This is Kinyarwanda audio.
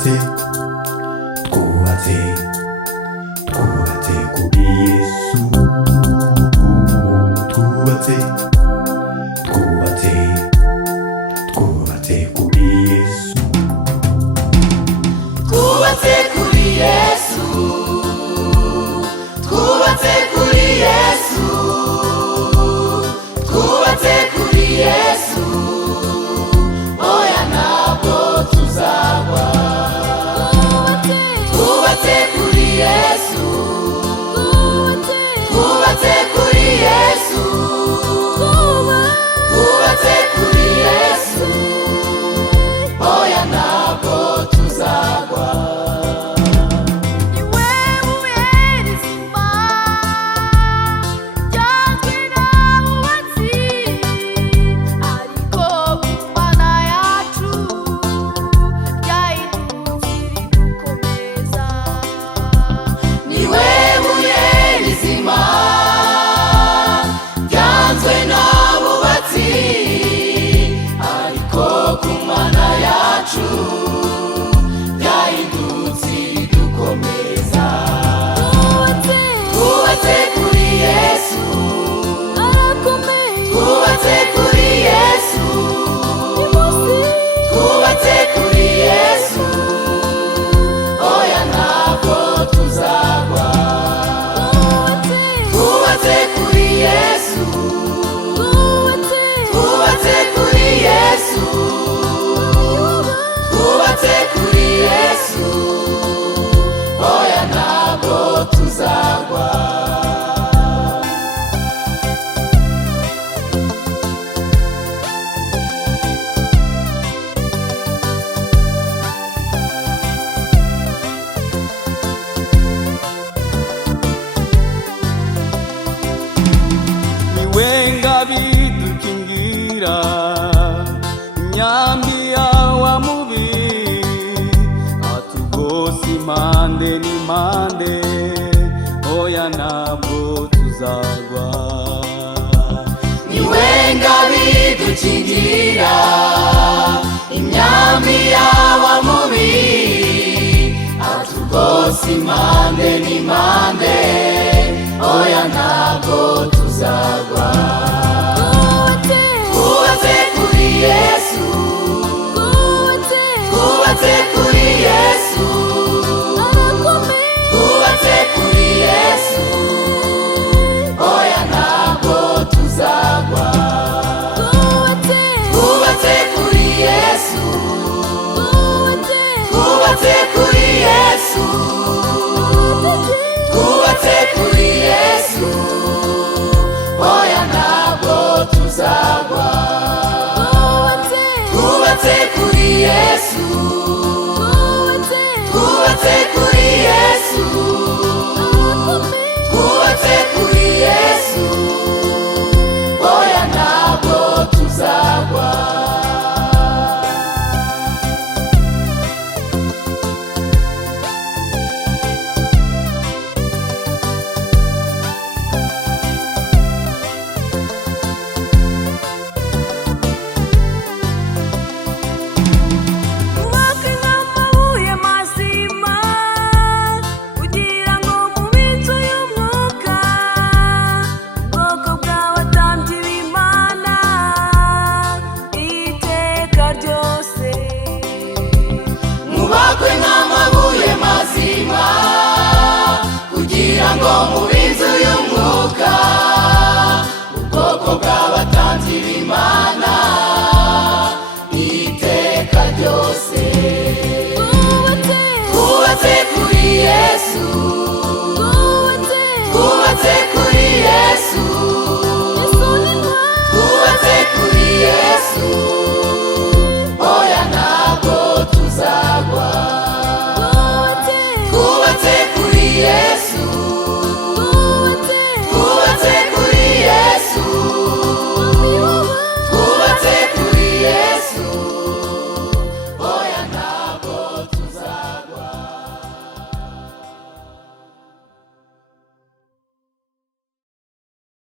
twubatse twubatse twubatse kuri Yesu, twubatse twubatse twubatse kuri Yesu, twubatse kuri Yesu, twubatse kuri Yesu, twubatse kuri Yesu, oya ntabwo tuzagwa. Twubatse kuri Yesu, twubatse kuri Yesu, twubatse kuri Yesu, oya ntabwo tuzagwa. bidukingira imyambi yawa mubi atugose impande n'impande, oya ntabwo tuzagwa. Niwe ngabidukingira imyambi yawa mubi atugose impande n'impande, oya ntabwo tuzagwa. Twubatse kuri Yesu, twubatse kuri Yesu, twubatse kuri Yesu, oya ntabwo tuzagwa. Twubatse kuri Yesu, twubatse kuri Yesu, twubatse kuri Yesu, oya ntabwo tuzagwa. Twubatse kuri Yesu, twubatse kuri Yesu, twubatse kuri Yesu, oya ntabwo tuzagwa. Kugira ngo mu binzu y'umwuka ubwoko bw'abatambyi